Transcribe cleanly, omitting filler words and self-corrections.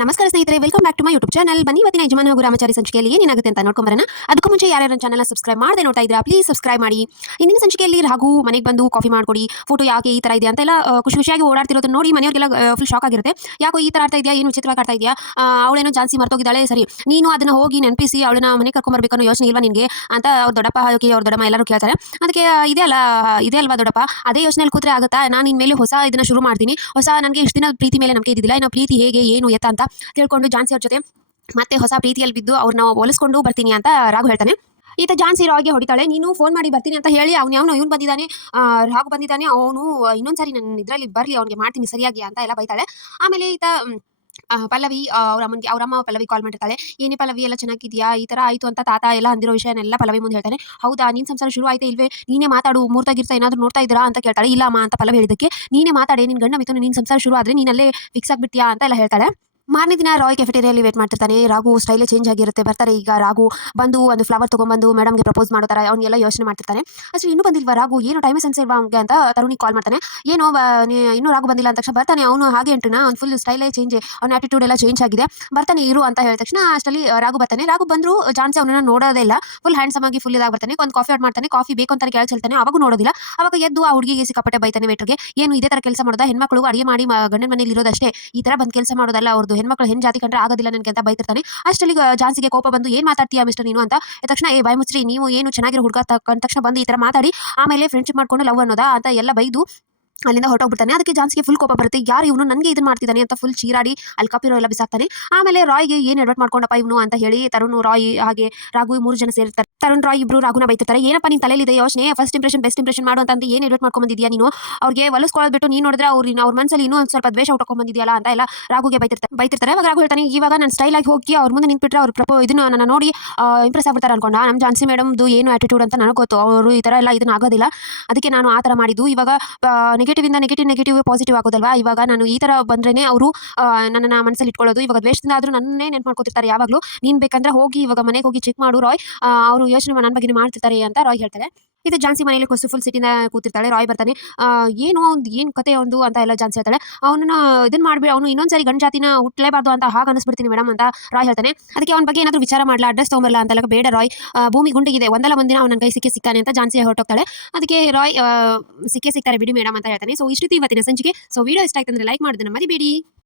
ನಮಸ್ಕಾರ ಸ್ನೇಹಿತರೆ, welcome back to my YouTube channel. ಬನ್ನಿ ಇವತ್ತಿನ ಯಜಮಾನ ಹಾಗೂ ರಾಮಚಾರಿ ಸಂಚಿಕೆಯಲ್ಲಿ ಏನಾಗುತ್ತೆ ಅಂತ ನೋಡ್ಕೊಂಬರೋಣ. ಅದಕ್ಕೂ ಮುಂಚೆ ಯಾರ್ಯಾರು ಚಾನಲ್ನ ಸಬ್ಸ್ಕ್ರೈಬ್ ಮಾಡದೆ ನೋಡ್ತಾ ಇದ್ದೀರಾ, ಪ್ಲೀಸ್ ಸಬ್ಸ್ಕ್ರೈಬ್ ಮಾಡಿ. ಇಂದಿನ ಸಂಚಿಕೆಯಲ್ಲಿ ರಾಘು ಮನೆಗೆ ಬಂದು ಕಾಫಿ ಮಾಡ್ಕೊಡಿ, ಫೋಟೋ ಯಾಕೆ ಈ ಥರ ಇದೆ ಅಂತೆಲ್ಲ ಖುಷಿ ಖುಷಿಯಾಗಿ ಓಡಾಡ್ತಿರೋದು ನೋಡಿ ಮನೆಯವರಿಗೆಲ್ಲ ಫುಲ್ ಶಾಕ್ ಆಗಿರುತ್ತೆ. ಯಾಕೋ ಈ ಥರ ಆಡ್ತಾ ಇದೆಯಾ, ಏನು ವಿಚಿತ್ರವಾಗಿ ಆಡ್ತಾ ಇದೆಯಾ, ಅವಳೇನೋ ಜಾನ್ಸಿ ಮರ್ತೋಗಿದ್ದಾಳೆ, ಸರಿ ನೀನು ಅದನ್ನು ಹೋಗಿ ನೆನಪಿಸಿ ಅವಳನ್ನ ಮನೆಗೆ ಕರ್ಕೊಂಬರ್ಬೇಕು ಅನ್ನೋ ಯೋಚನೆ ಇಲ್ವಾ ನಿನಗೆ ಅಂತ ಅವ್ರ ದೊಡ್ಡಪ್ಪ ಹೋಗಿ ಅವ್ರ ದೊಡ್ಡಮ್ಮ ಎಲ್ಲರೂ ಕೇಳ್ತಾರೆ. ಅದಕ್ಕೆ ಇದೆ ಅಲ್ವಾ ದೊಡ್ಡಪ್ಪ, ಅದೇ ಯೋಚನೆಯಲ್ಲಿ ಕೂತ್ರೆ ಆಗುತ್ತಾ, ನಾನು ಇನ್ಮೇಲೆ ಹೊಸ ಇದನ್ನ ಶುರು ಮಾಡ್ತೀನಿ. ನನಗೆ ಇಷ್ಟು ದಿನ ಪ್ರೀತಿ ಮೇಲೆ ನಂಬಿಕೆ ಇದ್ದಿಲ್ಲ, ಇನ್ನು ಪ್ರೀತಿ ಹೇಗೆ ಏನು ಎತ್ತ ಅಂತ ತಿಳ್ಕೊಂಡು ಜಾನ್ಸಿ ಅವ್ರ ಜೊತೆ ಮತ್ತೆ ಹೊಸ ಪ್ರೀತಿಯಲ್ಲಿ ಬಿದ್ದು ಅವ್ರನ್ನ ಒಲಿಸ್ಕೊಂಡು ಬರ್ತೀನಿ ಅಂತ ರಾಘು ಹೇಳ್ತಾನೆ. ಈತ ಜಾನ್ಸಿ ರಾಯ್ಗೆ ಹೊಡಿತಾಳೆ, ನೀನು ಫೋನ್ ಮಾಡಿ ಬರ್ತೀನಿ ಅಂತ ಹೇಳಿ ಇವನು ಬಂದಿದ್ದಾನೆ, ರಾಘು ಬಂದಿದ್ದಾನೆ, ಅವನು ಇನ್ನೊಂದ್ಸರಿ ನನ್ನ ಇದರಲ್ಲಿ ಬರಲಿ, ಅವ್ನಿಗೆ ಮಾಡ್ತೀನಿ ಸರಿಯಾಗಿ ಅಂತ ಎಲ್ಲ ಬೈತಾಳೆ. ಆಮೇಲೆ ಈತ ಪಲ್ಲವಿ ಅವ್ರಮ್ಮ ಪಲ್ಲವಿ ಕಾಲ್ ಮಾಡಿರ್ತಾಳೆ. ಏನೇ ಪಲ್ಲವಿ ಎಲ್ಲ ಚೆನ್ನಾಗಿದ್ಯಾ, ಈ ತರ ಆಯ್ತು ಅಂತ ತಾತ ಎಲ್ಲ ಅಂದಿರೋ ವಿಷಯನೆಲ್ಲ ಪಲ್ಲವಿ ಮುಂದೆ ಹೇಳ್ತಾನೆ. ಹೌದಾ, ನಿನ್ ಸಂಸಾರ ಶುರು ಆಯ್ತಾ ಇಲ್ವೇ, ನೀನೇ ಮಾತಾಡು, ಮೂರ್ತಾಗಿರ್ತಾ ಏನಾದ್ರು ನೋಡ್ತಾ ಇದ್ದೀರಾ ಅಂತ ಕೇಳ್ತಾಳೆ. ಇಲ್ಲ ಅಮ್ಮ ಅಂತ ಪಲ್ಲವಿ ಹೇಳಿದಕ್ಕೆ, ನೀನೇ ಮಾತಾಡಿ, ನಿನ್ ಗಂಡ ಮಿಥುನ ನಿನ್ ಸಂಸಾರ ಶುರು ಆದ್ರೆ ನೀನಲ್ಲೇ ಫಿಕ್ಸ್ ಆಗ್ಬಿಡ್ತೀಯಾ ಅಂತ ಎಲ್ಲ ಹೇಳ್ತಾಳೆ. ಮಾರನೇ ದಿನ ರಾಯ್ ಕೆಫೆಟೇರಿಯಲ್ಲಿ ವೇಟ್ ಮಾಡ್ತಿರ್ತಾನೆ. ರಾಘು ಸ್ಟೈಲೇ ಚೇಂಜ್ ಆಗಿರುತ್ತೆ. ಬರ್ತಾರೆ ಈಗ ರಾಘು ಬಂದು ಒಂದು ಫ್ಲವರ್ ತೊಗೊಂಡ್ಬಂದು ಮೇಡಮ್ಗೆ ಪ್ರಪೋಸ್ ಮಾಡೋ ಥರ ಅವನಿಗೆಲ್ಲ ಯೋಚನೆ ಮಾಡ್ತಿರ್ತಾನೆ. ಅಷ್ಟು ಇನ್ನೂ ಬಂದಿಲ್ವಾ ರಾಘು, ಏನು ಟೈಮ್ ಸೆನ್ಸ್ ಇಲ್ವಾ ಅವ್ನಿಗೆ ಅಂತ ತರುಣಿಗೆ ಕಾಲ್ ಮಾಡ್ತಾನೆ. ಏನೋ ಇನ್ನೂ ರಾಘು ಬಂದಿಲ್ಲ ಅಂತ ತಕ್ಷಣ ಬರ್ತಾನೆ ಅವನು. ಹಾಗೆ ಅಂಟುನಾ ಅವ್ನು ಫುಲ್ ಸ್ಟೈಲೇ ಚೇಂಜ್, ಅವ್ನ ಆಟಿಟ್ಯೂಡ್ ಎಲ್ಲ ಚೇಂಜ್ ಆಗಿದೆ. ಬರ್ತಾನೆ ಇರು ಅಂತ ಹೇಳಿದ ತಕ್ಷಣ ಅಷ್ಟರಲ್ಲಿ ರಾಘು ಬರ್ತಾನೆ. ರಾಘು ಬಂದ್ರು ಜಾನ್ಸಿ ಅವನನ್ನ ನೋಡೋದೇ ಇಲ್ಲ, ಫುಲ್ ಹ್ಯಾಂಡ್ಸಮ್ ಆಗಿ ಫುಲ್ ಇದಾಗಿ ಬರ್ತಾನೆ. ಒಂದು ಕಾಫಿ ಆರ್ಡರ್ ಮಾಡ್ತಾನೆ, ಕಾಫಿ ಬೇಕು ಅಂತ ಕೇಳಿ ಹೇಳ್ತಾನೆ, ಅವಾಗ ನೋಡೋದಿಲ್ಲ. ಅವಾಗ ಎದ್ದು ಆ ಹುಡುಗಿಗೆ ಸಿಕ್ಕಾಪಟ್ಟೆ ಬೈತಾನೆ ವೇಟರ್ಗೆ. ಏನು ಇದೇ ತರ ಕೆಲಸ ಮಾಡೋದಾ, ಹೆಣ್ಮಕ್ಳು ಅಡಿಗೆ ಮಾಡಿ ಗಂಡನ ಮನೇಲಿ ಇರೋದಷ್ಟೇ, ಈ ತರ ಬಂದು ಕೆಲಸ ಮಾಡೋದಲ್ಲ ಅವ್ರದ್ದು, ಹೆಣ್ಮಕ್ಳು ಹೆಣ್ ಜಾತಿ ಕಂಡ್ರೆ ಆಗೋದಿಲ್ಲ ನನಗೆ ಅಂತ ಬೈತಿರ್ತಾನೆ. ಅಷ್ಟರಲ್ಲಿ ಜಾನ್ಸಿಗೆ ಕೋಪ ಬಂದು ಏನ್ ಮಾತಾಡ್ತೀಯಾ ಮಿಸ್ಟರ್ ನೀನು ಅಂತ ತಕ್ಷಣ, ಬಾಯ್ ಮುಚ್ಚ್ರಿ, ನೀವು ಏನು ಚೆನ್ನಾಗಿರೋ ಹುಡುಗ ತಕ್ಷಣ ಬಂದು ಈ ತರ ಮಾತಾಡಿ ಆಮೇಲೆ ಫ್ರೆಂಡ್ಶಿಪ್ ಮಾಡ್ಕೊಂಡು ಲವ್ ಅನ್ನೋದಾ ಅಂತ ಎಲ್ಲ ಬೈದು ಅಲ್ಲಿಂದ ಹೊರಟೋಗ್ಬಿಡ್ತಾನೆ. ಅದಕ್ಕೆ ಜಾನ್ಸಿಗೆ ಫುಲ್ ಕೋಪ ಬರುತ್ತೆ, ಯಾರು ಇವನು ನನಗೆ ಇದನ್ನ ಮಾಡ್ತಿದ್ದಾನೆ ಅಂತ ಫುಲ್ ಚೀರಾಡಿ ಅಲ್ಲಿ ಕಾಪಿರೋ ಎಲ್ಲ ಬಿಸಾಕ್ತಾನೆ. ಆಮೇಲೆ ರಾಯ್ಗೆ ಏನು ಎಡವಟ್ ಮಾಡ್ಕೊಂಡಪ್ಪ ಇವನು ಅಂತ ಹೇಳಿ ತರುಣ್ ರಾಯ್ ಹಾಗೆ ರಾಘು 3 ಜನ ಸೇರ್ತಾರೆ. ತರುಣ್ ರಾಯ್ ಇಬ್ರು ರಾಘುನ ಬೈತಿರ್ತಾರೆ. ಏನಪ್ಪ ನಿನ್ ತಲೆಯಲ್ಲಿ ಯೋಚನೆ, ಫಸ್ಟ್ ಇಂಪ್ರೆಷನ್ ಬೆಸ್ಟ್ ಇಂಪ್ರೆಷನ್ ಮಾಡು ಅಂತ ಏನು ಎಡವಟ್ ಮಾಡ್ಕೊಂಡ್ ಬಂದಿದ್ಯಾ ನೀನು, ಅವ್ರಿಗೆ ಹೊಲಿಸ್ಕೊಳ್ಳೋದು ಬಿಟ್ಟು ನೀನು ನೋಡಿದ್ರೆ ಅವ್ರ ಮನಸ್ಸಲ್ಲಿ ಇನ್ನೂ ಒಂದು ಸ್ವಲ್ಪ ದ್ವೇಷ ಹುಟ್ಕೊಂಡ್ ಬಂದಿದೆಯಲ್ಲ ಅಂತ ಎಲ್ಲ ರಾಘುಗೆ ಬೈತಿರ್ತಾರೆ. ಅವಾಗ ರಾಘು ಹೇಳ್ತಾನೆ, ಇವಾಗ ನಾನು ಸ್ಟೈಲ್ ಆಗಿ ಹೋಗಿ ಅವ್ರ ಮುಂದೆ ನಿಂತ್ಬಿಟ್ರೆ ಅವ್ರ ಇದನ್ನ ನನ್ನ ನೋಡಿ ಇಂಪ್ರೆಸ್ ಆಗ್ಬಿಡ್ತಾರೆ ಅನ್ಕೊಂಡ. ನಮ್ಮ ಜಾನ್ಸಿ ಮೇಡಮ್ದು ಏನು ಆಟಿಟ್ಯೂಡ್ ಅಂತ ನನಗೆ ಗೊತ್ತು, ಅವರು ಈ ತರ ಎಲ್ಲ ಇದನ್ನ ಆಗೋದಿಲ್ಲ, ಅದಕ್ಕೆ ನಾನು ಆ ತರ ಮಾಡಿದ್ದು. ಇವಾಗ ನೆಗೆಟಿವ್ ಇಂದ ನೆಗೆಟಿವ್ ಪಾಸಿಟಿವ್ ಆಗೋದಲ್ವಾ, ಇವಾಗ ನಾನು ಈ ತರ ಬಂದ್ರೇನೆ ಅವರು ನನ್ನ ಮನಸ್ಸಲ್ಲಿ ಇಟ್ಕೊಳ್ಳೋದು. ಇವಾಗ ದ್ವೇಷದಿಂದ ಆದ್ರೂ ನನ್ನೇ ನೆನ್ಪು ಮಾಡ್ಕೊತಿರ್ತಾರೆ ಯಾವಾಗಲೂ. ನೀನ್ ಬೇಕಂದ್ರೆ ಹೋಗಿ ಇವಾಗ ಮನೆಗೆ ಹೋಗಿ ಚೆಕ್ ಮಾಡು ರಾಯ್, ಅವರು ಯೋಚನೆ ನನ್ನ ಬಗ್ಗೆ ಮಾಡ್ತಿರ್ತಾರೆ ಅಂತ ರಾಯ್ ಹೇಳ್ತಾರೆ. ಇದು ಜಾನ್ಸಿ ಮನೆಯಲ್ಲಿ ಕೊಸು ಫುಲ್ ಸಿಟಿನ ಕೂತಿರ್ತಾಳೆ. ರಾಯ್ ಬರ್ತಾನೆ. ಏನು ಅವ್ನು ಏನು ಕತೆ ಒಂದು ಅಂತ ಎಲ್ಲ ಜಾನ್ಸಿ ಹೇಳ್ತಾಳೆ. ಅವನನ್ನ ಇದನ್ನ ಮಾಡ್ಬಿಡಿ, ಅವನು ಇನ್ನೊಂದ್ಸರಿ ಗಂಡ ಜಾತಿನ ಹುಟ್ಟಲೇಬಾರ್ದು ಅಂತ ಹಾಗೆ ಅನಿಸ್ಬಿಡ್ತೀನಿ ಮೇಡಮ್ ಅಂತ ರಾಯ್ ಹೇಳ್ತಾನೆ. ಅದಕ್ಕೆ ಅವನ ಬಗ್ಗೆ ಏನಾದರೂ ವಿಚಾರ ಮಾಡ್ಲಾ, ಅಡ್ರೆಸ್ ತೊಗೊಂಬರಲ್ಲ ಅಂತೆಲ್ಲ ಬೇಡ ರಾಯ್, ಭೂಮಿ ಗುಂಡಿಗಿದೆ, ಒಂದಲ್ಲ ಒಂದಿನ ಅವನ ಕೈ ಸಿಕ್ಕಾನೆ ಅಂತ ಜಾನ್ಸಿ ಹೊರಟೋಗ್ತಾಳೆ. ಅದಕ್ಕೆ ರಾಯ್ ಸಿಕ್ತಾರೆ ಬಿಡಿ ಮೇಡಮ್ ಅಂತ ಹೇಳ್ತಾನೆ. ಸೊ ಇಷ್ಟು ಇವತ್ತಿನ ಸಂಚಿಕೆ. ಸೊ ವಿಡಿಯೋ ಇಷ್ಟ ಆಯ್ತು ಅಂದ್ರೆ ಲೈಕ್ ಮಾಡೋದನ್ನ ಮರಿಬೇಡಿ.